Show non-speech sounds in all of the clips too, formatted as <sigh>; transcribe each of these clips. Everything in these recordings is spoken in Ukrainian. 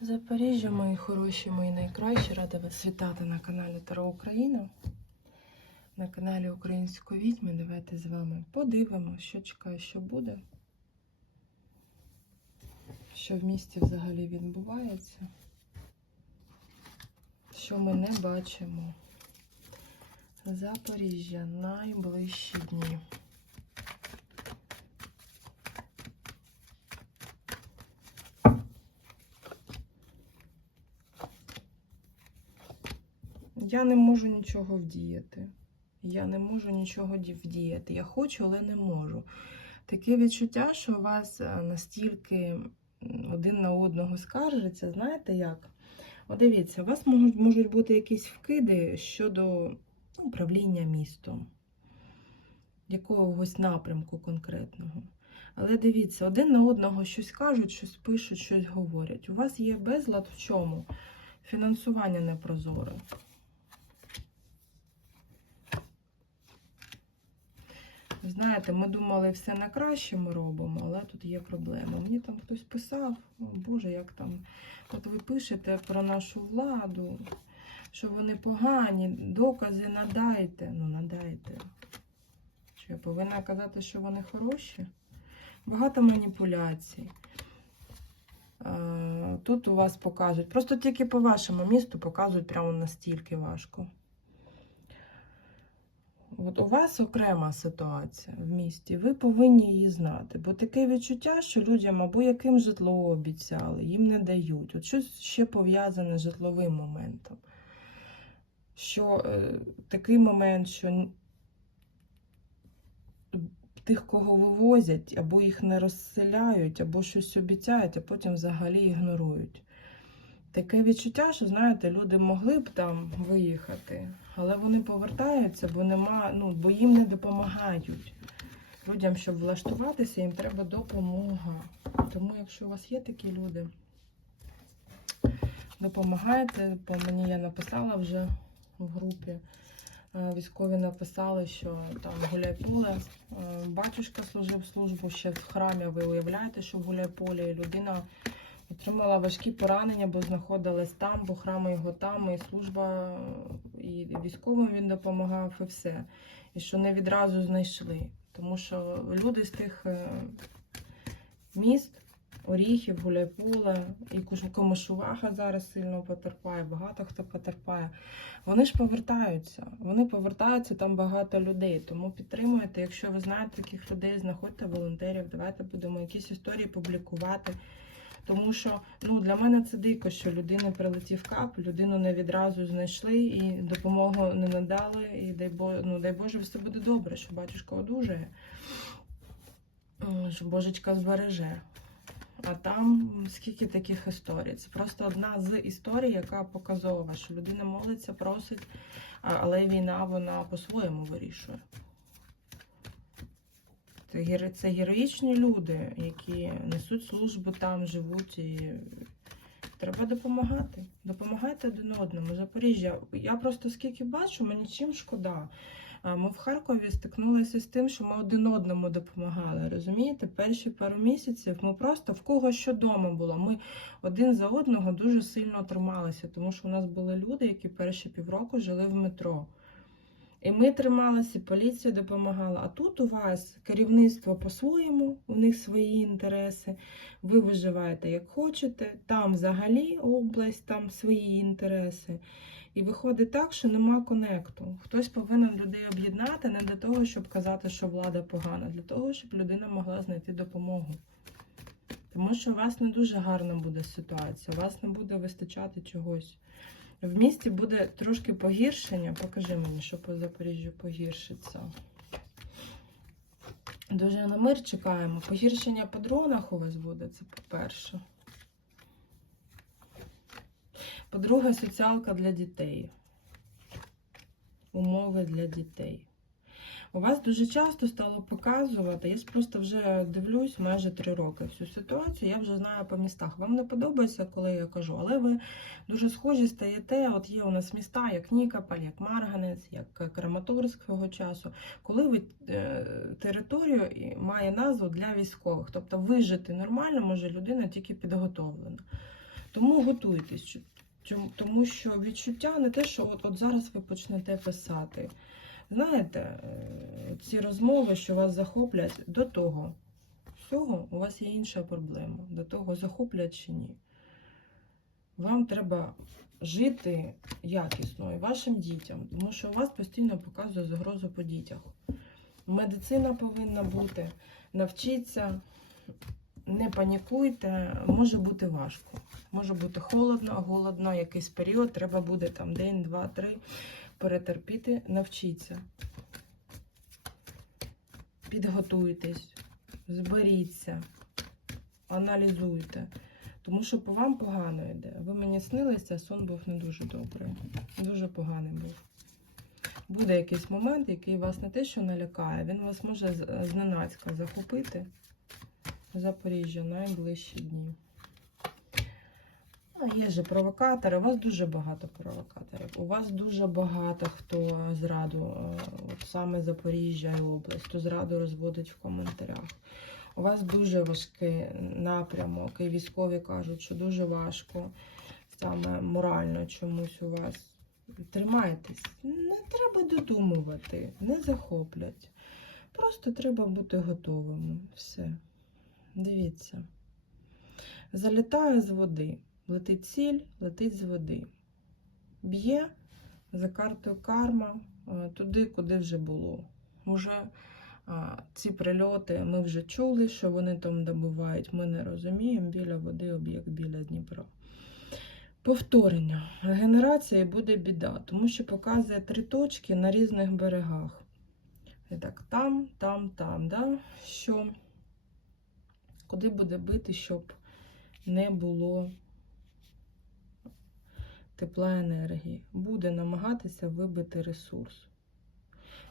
Запоріжжя, мої хороші, мої найкращі. Рада вас вітати на каналі Таро Україна. На каналі Української відьми. Давайте з вами подивимося, що чекає, що буде. Що в місті взагалі відбувається. Що ми не бачимо. Запоріжжя найближчі дні. Я не можу нічого вдіяти. Я не можу нічого вдіяти. Я хочу, але не можу. Таке відчуття, що у вас е, настільки один на одного скаржиться, знаєте як? От дивіться, у вас можуть, можуть бути якісь вкиди щодо ну, управління містом, якогось напрямку конкретного. Але дивіться, один на одного щось кажуть, щось пишуть, щось говорять. У вас є безлад в чому? Фінансування непрозоре. Знаєте, ми думали, все на краще ми робимо, але тут є проблема. Мені там хтось писав, о, Боже, як там. От ви пишете про нашу владу, що вони погані, докази надайте. Ну, надайте. Що я повинна казати, що вони хороші? Багато маніпуляцій. Тут у вас покажуть. Просто тільки по вашому місту показують прямо настільки важко. От у вас окрема ситуація в місті, ви повинні її знати. Бо таке відчуття, що людям або яким житло обіцяли, їм не дають. От щось ще пов'язане з житловим моментом. Що е, такий момент, що тих, кого вивозять, або їх не розселяють, або щось обіцяють, а потім взагалі ігнорують. Таке відчуття, що знаєте, люди могли б там виїхати, але вони повертаються, бо нема, ну, бо їм не допомагають. Людям, щоб влаштуватися, їм треба допомога. Тому, якщо у вас є такі люди, допомагайте. По мені я написала вже в групі. Е, Військові написали, що там гуляйполе. Е, Батюшка служив службу ще в храмі. Ви уявляєте, що в гуляйполі людина отримала важкі поранення, бо знаходилась там, бо храм його там, і служба, і військовим він допомагав, і все. І що не відразу знайшли. Тому що люди з тих е, міст, Оріхів, Гуляйполе, і Комишуваха зараз сильно потерпає, багато хто потерпає. Вони ж повертаються. Вони повертаються, там багато людей. Тому підтримуйте. Якщо ви знаєте таких людей, знаходьте волонтерів, давайте будемо якісь історії публікувати. Тому що ну, для мене це дико, що людини прилетів кап, людину не відразу знайшли і допомогу не надали. І дай Боже, ну, дай Боже, все буде добре, що батюшка одужає, що Божечка збереже. А там скільки таких історій. Це просто одна з історій, яка показова, що людина молиться, просить, але війна вона по-своєму вирішує. Це, героїчні люди, які несуть службу там, живуть і треба допомагати. Допомагайте один одному. Запоріжжя. Я просто скільки бачу, мені чим шкода. Ми в Харкові стикнулися з тим, що ми один одному допомагали. Розумієте, перші пару місяців ми просто в кого що вдома було. Ми один за одного дуже сильно трималися, тому що у нас були люди, які перші півроку жили в метро. І ми трималися, поліція допомагала. А тут у вас керівництво по-своєму, у них свої інтереси. Ви виживаєте як хочете. Там взагалі область, там свої інтереси. І виходить так, що нема конекту. Хтось повинен людей об'єднати не для того, щоб казати, що влада погана, для того, щоб людина могла знайти допомогу. Тому що у вас не дуже гарна буде ситуація, у вас не буде вистачати чогось. В місті буде трошки погіршення. Покажи мені, що по Запоріжжю погіршиться. Дуже на мир чекаємо. Погіршення по дронах у вас буде, це по-перше. По-друге, соціалка для дітей. Умови для дітей. У вас дуже часто стало показувати, я просто вже дивлюсь майже три роки всю ситуацію, я вже знаю по містах. Вам не подобається, коли я кажу, але ви дуже схожі стаєте. От є у нас міста, як Нікополь, як Марганець, як Краматорськ свого часу, коли ви е, територію має назву для військових. Тобто вижити нормально може людина тільки підготовлена. Тому готуйтесь. Тому що відчуття не те, що от, от зараз ви почнете писати. Знаєте, е, ці розмови, що вас захоплять, до того всього у вас є інша проблема. До того захоплять чи ні. Вам треба жити якісно і вашим дітям, тому що у вас постійно показує загрозу по дітях. Медицина повинна бути, навчіться, не панікуйте, може бути важко. Може бути холодно, голодно, якийсь період, треба буде там день, два, три перетерпіти, навчіться. Підготуйтесь, зберіться, аналізуйте. Тому що по вам погано йде. Ви мені снилися, сон був не дуже добрий. Дуже поганий був. Буде якийсь момент, який вас не те, що налякає, він вас може зненацька захопити. Запоріжжя найближчі дні. А є же провокатори, у вас дуже багато провокаторів. У вас дуже багато хто зраду, е, от саме Запоріжжя і область, хто зраду розводить в коментарях. У вас дуже важкий напрямок, і військові кажуть, що дуже важко саме морально чомусь у вас. Тримайтесь, не треба додумувати, не захоплять. Просто треба бути готовими. Все. Дивіться. Залітає з води. Летить ціль, летить з води. Б'є за картою карма е, туди, куди вже було. Уже ці прильоти ми вже чули, що вони там добувають. Ми не розуміємо. Біля води об'єкт біля Дніпра. Повторення. Генерації буде біда, тому що показує три точки на різних берегах. І так, там, там, там. Да? Що куди буде бити, щоб не було тепла енергії. Буде намагатися вибити ресурс.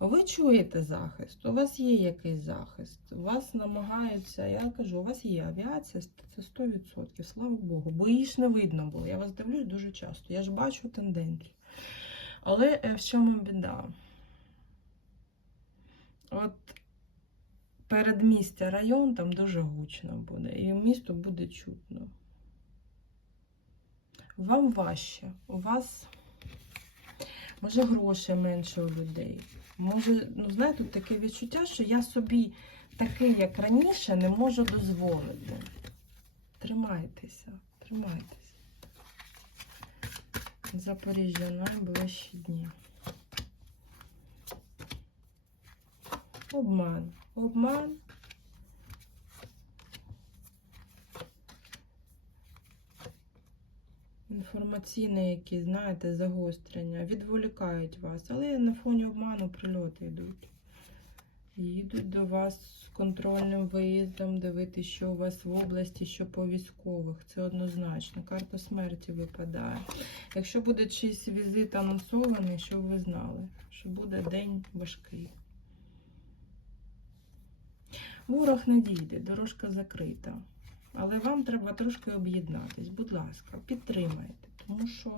Ви чуєте захист, у вас є якийсь захист, у вас намагаються, я кажу, у вас є авіація, це 100%, слава Богу, бо її ж не видно було. Я вас дивлюсь дуже часто, я ж бачу тенденцію. Але е, в чому біда? От передмістя район там дуже гучно буде, і місто буде чутно. Вам важче, у вас може грошей менше у людей. Може, ну знаєте, тут таке відчуття, що я собі такий, як раніше, не можу дозволити. Тримайтеся, тримайтеся. Запоріжжя найближчі дні. Обман. Обман. Інформаційне, які, знаєте, загострення, відволікають вас, але на фоні обману прильоти йдуть. Їдуть до вас з контрольним виїздом, дивитися, що у вас в області, що по військових. Це однозначно. Карта смерті випадає. Якщо буде чийсь візит анонсований, щоб ви знали, що буде день важкий. Ворог не дійде, дорожка закрита. Але вам треба трошки об'єднатись, будь ласка, підтримайте. Тому що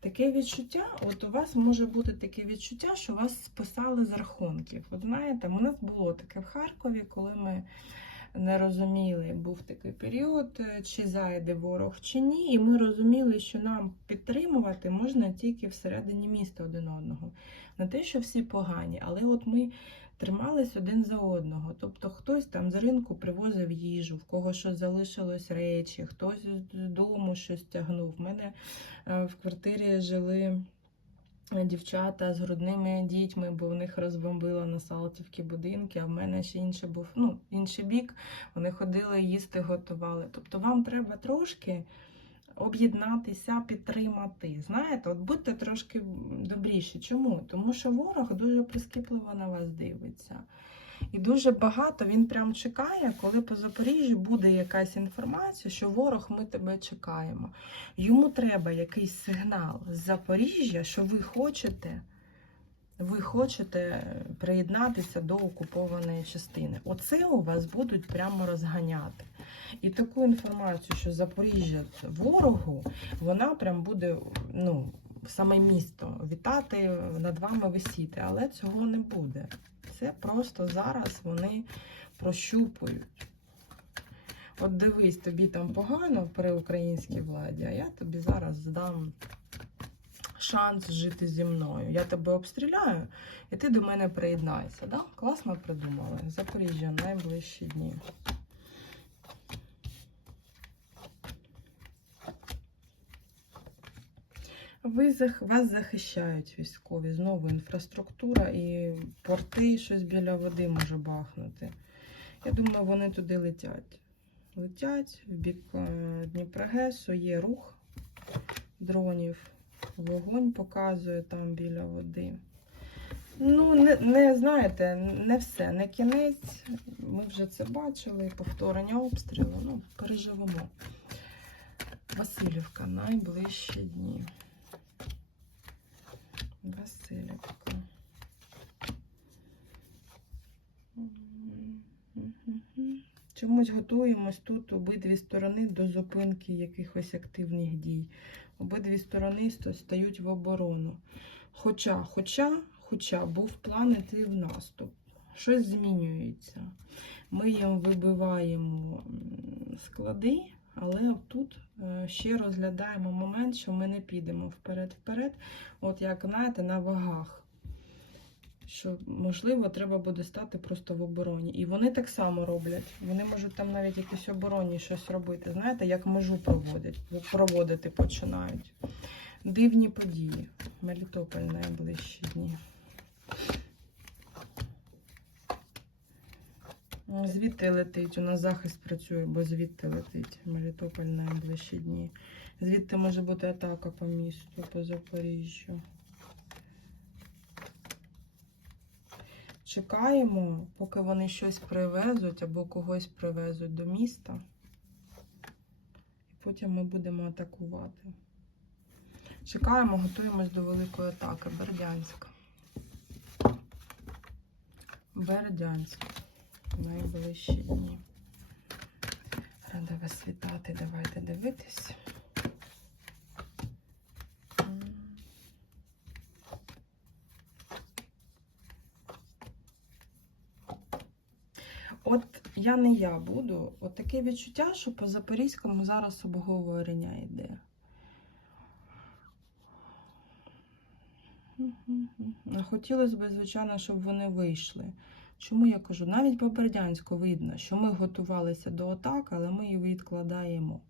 таке відчуття, от у вас може бути таке відчуття, що вас списали з рахунків. От знаєте, у нас було таке в Харкові, коли ми не розуміли, був такий період, е, чи зайде ворог, чи ні. І ми розуміли, що нам підтримувати можна тільки всередині міста один одного. Не те, що всі погані, але от ми тримались один за одного. Тобто хтось там з ринку привозив їжу, в кого щось залишилось речі, хтось з дому щось тягнув. У мене е, в квартирі жили е, дівчата з грудними дітьми, бо в них розбомбило на Салтівки будинки, а в мене ще інший був ну, інший бік. Вони ходили, їсти готували. Тобто вам треба трошки об'єднатися, підтримати. Знаєте, от будьте трошки добріші. Чому? Тому що ворог дуже прискіпливо на вас дивиться. І дуже багато він прям чекає, коли по Запоріжжю буде якась інформація, що ворог ми тебе чекаємо. Йому треба якийсь сигнал з Запоріжжя, що ви хочете, ви хочете приєднатися до окупованої частини. Оце у вас будуть прямо розганяти. І таку інформацію, що Запоріжжя ворогу, вона прям буде, ну, саме місто вітати, над вами висіти, але цього не буде. Це просто зараз вони прощупують. От дивись, тобі там погано при українській владі, а я тобі зараз здам шанс жити зі мною. Я тебе обстріляю, і ти до мене приєднайся. Да? Класно придумали. Запоріжжя найближчі дні. Ви вас захищають військові. Знову інфраструктура і порти, щось біля води може бахнути. Я думаю, вони туди летять. Летять в бік е, Дніпрогесу, є рух дронів, вогонь показує там біля води. Ну, не, не знаєте, не все, не кінець. Ми вже це бачили, повторення обстрілу. Ну, переживемо. Васильівка, найближчі дні. Васильівка. Чомусь готуємось тут обидві сторони до зупинки якихось активних дій. Обидві сторони стають в оборону. Хоча, хоча, хоча був план іти в наступ. Щось змінюється. Ми їм вибиваємо склади, але тут е, ще розглядаємо момент, що ми не підемо вперед-вперед, от як знаєте, на вагах. Що можливо треба буде стати просто в обороні. І вони так само роблять. Вони можуть там навіть якісь оборонні щось робити. Знаєте, як межу проводять, проводити починають. Дивні події. Мелітополь найближчі дні. Звідти летить, у нас захист працює, бо звідти летить Мелітополь найближчі дні. Звідти може бути атака по місту, по Запоріжжю. Чекаємо, поки вони щось привезуть або когось привезуть до міста. І потім ми будемо атакувати. Чекаємо, готуємось до великої атаки. Бердянськ. Бердянськ. Найближчі дні. Рада вас вітати. Давайте дивитись. От я не я буду. От таке відчуття, що по Запорізькому зараз обговорення йде. А Хотілося б, звичайно, щоб вони вийшли. Чому я кажу? Навіть по Бердянську видно, що ми готувалися до атак, але ми її відкладаємо.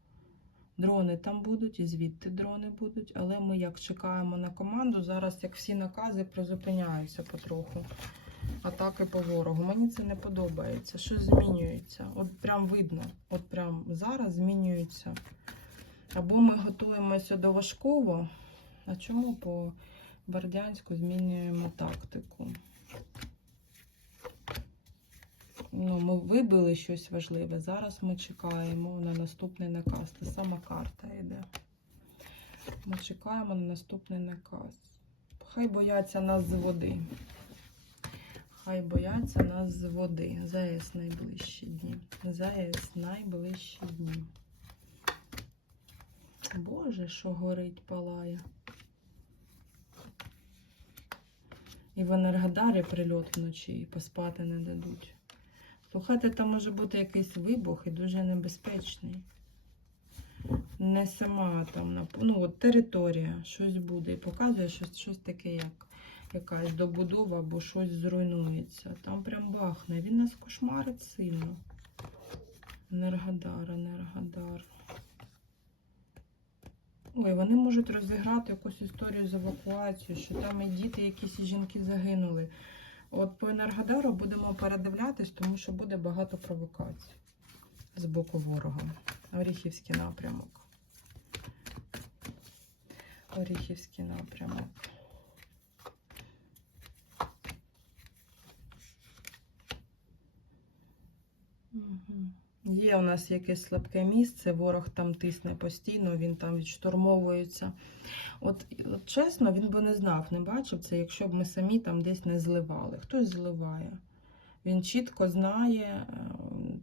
Дрони там будуть, і звідти дрони будуть, але ми як чекаємо на команду, зараз як всі накази призупиняються потроху. Атаки по ворогу. Мені це не подобається. Щось змінюється. От прям видно. От прям зараз змінюється. Або ми готуємося до важкого. А чому по Бердянську змінюємо тактику? Ну, ми вибили щось важливе. Зараз ми чекаємо на наступний наказ. Та сама карта йде. Ми чекаємо на наступний наказ. Хай бояться нас з води. Хай бояться нас з води. ЗАЕС найближчі дні. ЗАЕС найближчі дні. Боже, що горить, палає. І в Енергодарі прильот вночі, і поспати не дадуть. Слухайте, там може бути якийсь вибух і дуже небезпечний. Не сама там, ну от територія, щось буде. І показує щось, щось таке, як якась добудова або щось зруйнується. Там прям бахне. Він нас кошмарить сильно. Енергодар, енергодар. Ой, вони можуть розіграти якусь історію з евакуацією, що там і діти, якісь і жінки загинули. От по Енергодару будемо передивлятись, тому що буде багато провокацій з боку ворога. Оріхівський напрямок. Оріхівський напрямок. Є у нас якесь слабке місце, ворог там тисне постійно, він там відштурмовується. От, от чесно, він би не знав, не бачив це, якщо б ми самі там десь не зливали. Хтось зливає. Він чітко знає, е,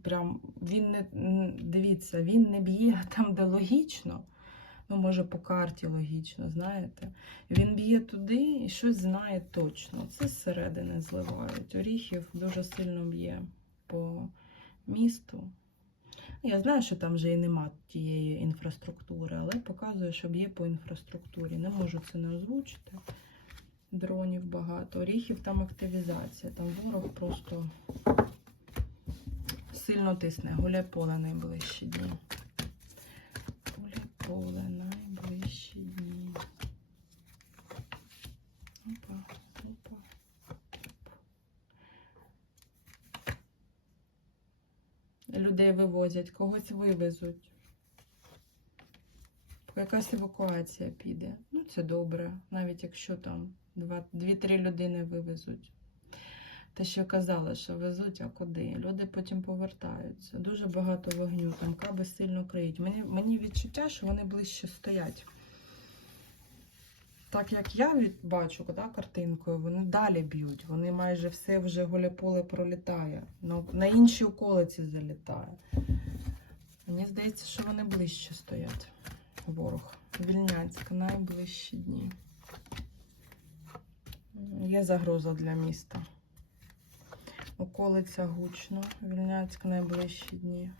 прям він не дивіться, він не б'є <laughs> там, де логічно. Ну, може, по карті логічно, знаєте. Він б'є туди і щось знає точно. Це зсередини зливають. Оріхів дуже сильно б'є по місту. Я знаю, що там вже і нема тієї інфраструктури, але показую, щоб є по інфраструктурі. Не можу це не озвучити. Дронів багато. Оріхів там активізація. Там ворог просто сильно тисне. Гуляй поле найближчі дні. Гуляй поле найближчі дні. Опа, опа. Людей вивозять, когось вивезуть. Якась евакуація піде. Ну, це добре, навіть якщо там 2-3 людини вивезуть. Те, що казали, що везуть, а куди? Люди потім повертаються. Дуже багато вогню, там каби сильно криють. Мені, мені відчуття, що вони ближче стоять. Так як я бачу да, картинкою, вони далі б'ють. Вони майже все вже голіполе пролітає. На, на інші околиці залітає. Мені здається, що вони ближче стоять. Ворог. Вільнянськ, найближчі дні. Є загроза для міста. Околиця гучно. Вільнянськ найближчі дні.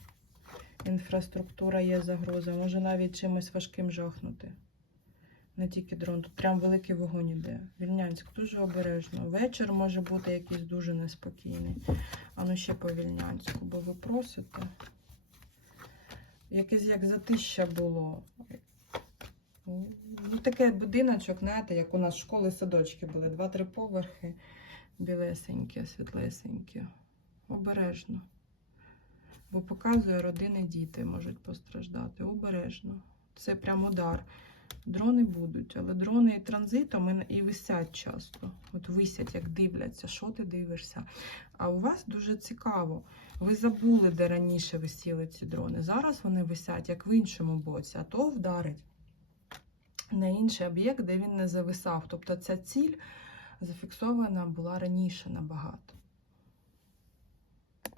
Інфраструктура є загроза. Може навіть чимось важким жахнути. Не тільки дрон, тут прям великий вогонь іде. Вільнянськ дуже обережно. Вечір може бути якийсь дуже неспокійний. А ну ще по Вільнянську, бо ви просите. Якесь як затища було. Ну, таке будиночок, знаєте, як у нас школи садочки були. Два-три поверхи, білесенькі, світлесенькі. Обережно. Бо показує, родини, діти можуть постраждати. Обережно. Це прям удар. Дрони будуть, але дрони і транзитом і, висять часто. От висять, як дивляться, що ти дивишся. А у вас дуже цікаво. Ви забули, де раніше висіли ці дрони. Зараз вони висять як в іншому боці, а то вдарить на інший об'єкт, де він не зависав. Тобто ця ціль зафіксована була раніше набагато.